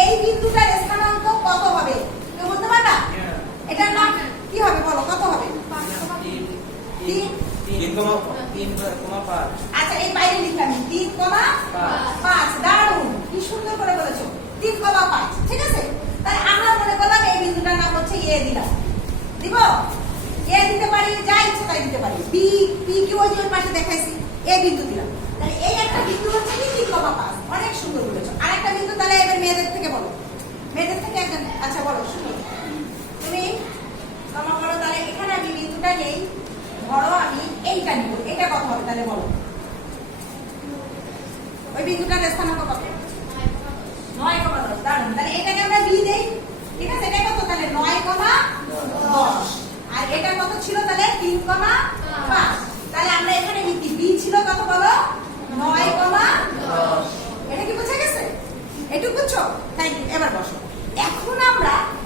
এই বিন্দুটার স্থানাঙ্ক কত হবে কেউ বলতে পারবা? এটার নাম কি হবে বলো, কত হবে? 3,5। আচ্ছা এই বাইরে লিখলাম 3,5। দারুণ, কি সুন্দর করে বলেছো, 3,5। ঠিক আছে, তাহলে আমরা মনে করলাম এই বিন্দুটার নাম হচ্ছে এ দিলাম, দিব এ দিতে পারি, যা ইচ্ছে তাই দিতে পারি। বি পি কি ওই যে পাশে দেখাইছি, এ বিন্দু দিলাম। তাহলে এই একটা বিন্দু হচ্ছে কি 3,5। অনেক সুন্দর বলেছো। আরেকটা বিন্দু তাহলে এবার মেয়েদের থেকে বলো, মেয়েদের থেকে একজন। আচ্ছা বলো, শুনো তুমি তোমার বলো। তাহলে এখানে আমি বিন্দুটা নেই, ধরো আমি এইটা নিব, এটা কত হবে তাহলে বলো? ওই বিন্দুটার স্থানাঙ্ক কত? 9,10। দারুণ, তাহলে এটাকে আমরা বি দেই। ঠিক আছে, এটা কত তাহলে? 9,10। আর এটা কত ছিল তাহলে? 3,5। তাহলে আমরা এখানে লিখি বি ছিল কত বলো? 9,10। এটা কি বুঝে গেছে? এটুকু বুঝছো? Thank you. এবার বসো।